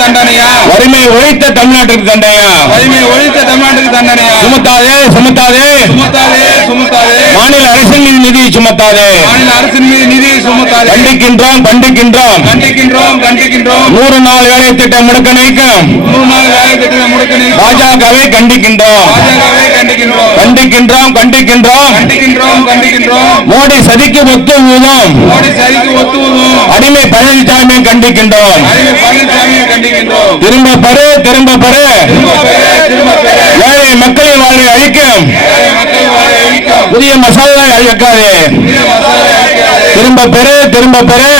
தண்டனையா? வறுமை ஒழித்த தமிழ்நாட்டுக்கு தண்டையா வலிமை ஒழித்த தமிழ்நாட்டுக்கு தண்டனையா? சுமத்தாதே சுமத்தாதே. சுமத்தாதே சுமத்தாதே. மாநில அரசின் மீது நிதி சுமத்தாதே. மாநில அரசின் மீது நிதி சுமத்தாதே. கண்டிக்கின்றோம் கண்டிக்கின்றோம். கண்டிக்கின்றோம் கண்டிக்கின்றோம். நூறு நாள் வேலை திட்டம் முடக்க நீக்கம் நூறு நாள் வேலை திட்டத்தை முடக்க நீக்கம். பாஜகவை கண்டிக்கின்றோம். பாஜகவை கண்டிக்கின்றோம். கண்டிக்கின்றோம் கண்டிக்கின்றோம். கண்டிக்கின்றோம் கண்டிக்கின்றோம். மோடி சதிக்கு ஒத்து ஊதும். மோடி சரிக்கு ஒத்துவதும் அடிமை பழனிசாமியை கண்டிக்கின்றோம். பழனிசாமியை கண்டிக்கின்றோம் திரும்ப பெறு திரும்ப பெறு ஏழை மக்களின் வாழ்வை அழிக்கும். மக்கள் புதிய மசாலா அழிக்காதே. திரும்ப பெறு திரும்ப பெறு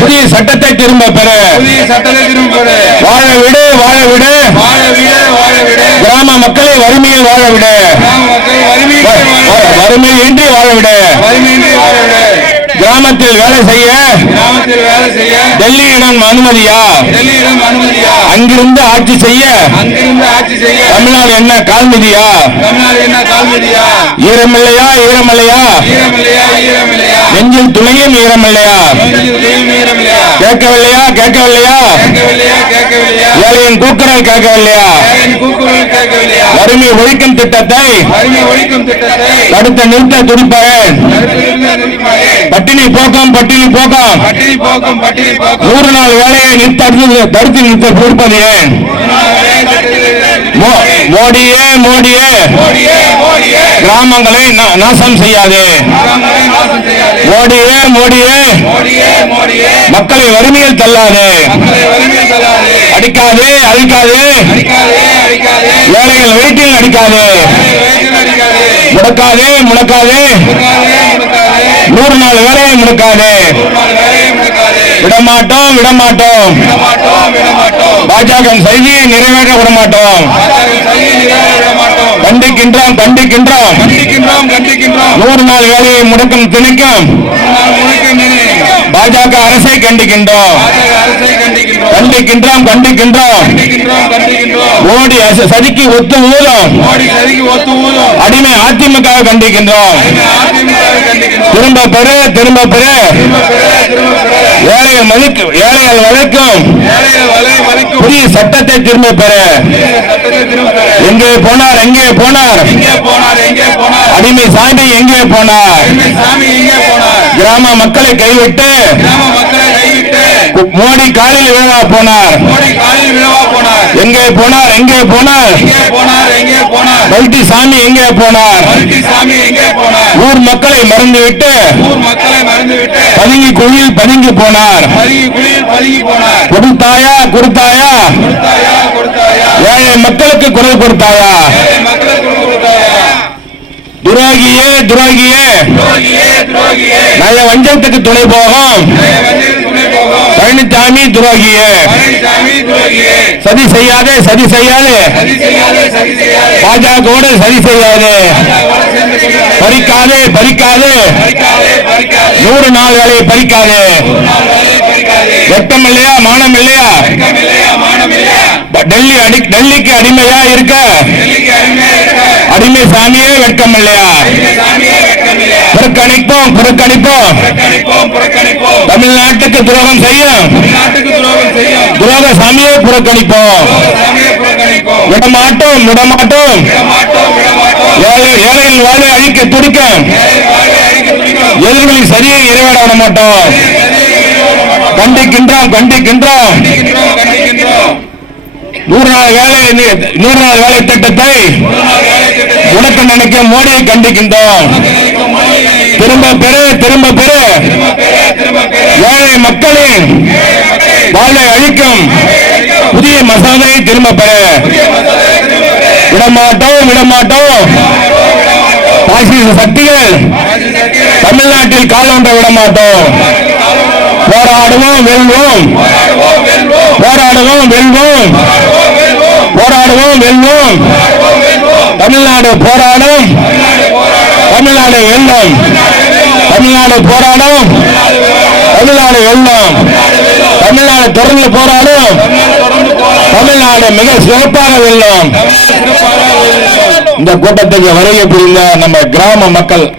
புதிய சட்டத்தை திரும்ப பெறு வாழ விடு வாழ விடு. கிராம மக்களை வறுமையில் வாழ விடு. கிராம மக்கள் வறுமையின்றி வ- வாழ விட. கிராமத்தில் வேலை செய்ய கிராமத்தில் வேலை செய்ய டெல்லியிடம் அனுமதியா? டெல்லியிடம் அனுமதியா? அங்கிருந்து ஆட்சி செய்ய அங்கிருந்து ஆட்சி செய்ய தமிழ்நாடு என்ன கால்மிதியா? தமிழ்நாடு என்ன கால்மதியா? ஈரமில்லையா ஈரமில்லையா? ஈரமில்லையா ஈரமில்லையா? நெஞ்சில் துணையும் ஈரமில்லையா? கேட்கவில்லையா கேட்கவில்லையா? கேட்கவில்லையா கேட்கவில்லையா? ஏழையின் கூக்குரல் கேட்கவில்லையா? கூக்குரல் கேட்கவில்லையா? வறுமை ஒழிக்கும் திட்டத்தை தடுத்து நிறுத்த நிர்மாயே. பட்டினி போக்கம் பட்டினி போக்கம். நூறு நாள் வேலையை நிறுத்த தடுத்து நிறுத்த பொறுப்பது ஏன்? மோடியே மோடியே. கிராமங்களை நாசம் செய்யாதே. மோடியே மோடியே. மக்களை வறுமையில் தள்ளாதே. அடிக்காதே அழிக்காதே. ஏழைகள் வயிற்றில் அடிக்காதே. முடக்காதே முடக்காதே. நூறு நாள் வேலையை முடக்காதே. விடமாட்டோம் விடமாட்டோம். பாஜக செய்தியை நிறைவேற்ற விடமாட்டோம். கண்டிக்கின்றோம் கண்டிக்கின்றோம். நூறு நாள் வேலையை முடக்கும் திணிக்கும். பாஜக அரசை கண்டிக்கின்றோம். அரசை கண்டிக்கின்றோம் கண்டிக்கின்றோம். மோடி சதிக்கு ஒத்து ஊதும். அடிமை அதிமுக கண்டிக்கின்றோம். திரும்ப பெற திரும்ப பெற. ஏழைகள் மதிக்கு ஏழைகள் வளைக்கும் புதிய சட்டத்தை திரும்ப பெற. எங்கே போனார் எங்கே போனார்? அடிமை சாமி எங்கே போனார்? கிராம மக்களை கைவிட்டு மோடி காலில் விழா போனார்? மோடி காலில் விழவா போனார். எங்கே போனார்? எங்கே போனார்? எங்கே போனார்? எங்கே போனார்? பல்டி சாமி எங்கே போனார்? பல்டி சாமி எங்கே போனார்? ஊர் மக்களை மறந்துவிட்டு ஊர் மக்களை மறந்துவிட்டு பதுங்கி குழியில் பதுங்கி போனார். பதுங்கி குளியில் பதுங்கி போனார். கொடுத்தாயா? கொடுத்தாயா? கொடுத்தாயா? கொடுத்தாயா? ஏழை மக்களுக்கு குரல் கொடுத்தாயா? ஏழை மக்களுக்கு கொடுத்தாயா? துரோகியே துரோகியே. துரோகியே துரோகியே. நய வஞ்சத்துக்கு துணை போகும். பழனிசாமி துரோகிய. சதி செய்யாதே சதி செய்யாதே. சதி சதி செய்யாதே. பறிக்காதே பறிக்காதே. நூறு நாள் வேலையை பறிக்காதே. வெட்டம் இல்லையா மானம் இல்லையா? டெல்லி அடி டெல்லிக்கு அடிமையா இருக்க டெல்லிக்கு அடிமையா இருக்க? அடிமை சாமியே வெட்கம் இல்லையா? புறக்கணிப்போம் புறக்கணிப்போம். தமிழ்நாட்டுக்கு துரோகம் செய்யும். துரோக சாமியை புறக்கணிப்போம். விடமாட்டோம் விடமாட்டோம். விடமாட்டோம் விடமாட்டோம். ஏழை ஏழைகள் வாழ்வை அழிக்க துடிக்கும். எதிர்களின் சரியை நிறைவேற விட மாட்டோம் கண்டிக்கின்றோம் கண்டிக்கின்றோம். நூறு நாள் வேலை நூறு நாள் வேலை திட்டத்தை ஒரு முடக்க நினைக்கும் மோடியை கண்டிக்கின்றோம். திரும்ப பெரு திரும்ப பெரு ஏழை மக்களின் வாழ்வை அழிக்கும் புதிய மசோதையை திரும்ப பெற. விடமாட்டோம் விடமாட்டோம். பாசிச சக்திகள் தமிழ்நாட்டில் காலொன்ற விடமாட்டோம். போராடுவோம் வெல்வோம் போராடுவோம் வெல்வோம். போராடுவோம் வெல்வோம். போராடுவோம் வெல்வோம். தமிழ்நாடு போராடும். தமிழ்நாடு வெல்லும். தமிழ்நாடு போராடும். தமிழ்நாடு வெல்லும். தமிழ்நாடு தொடர்ந்து போராடும். தமிழ்நாடு மிக சிறப்பாக வெல்லும். இந்த கூட்டத்துக்கு வருகை புரிந்த நம்ம கிராம மக்கள்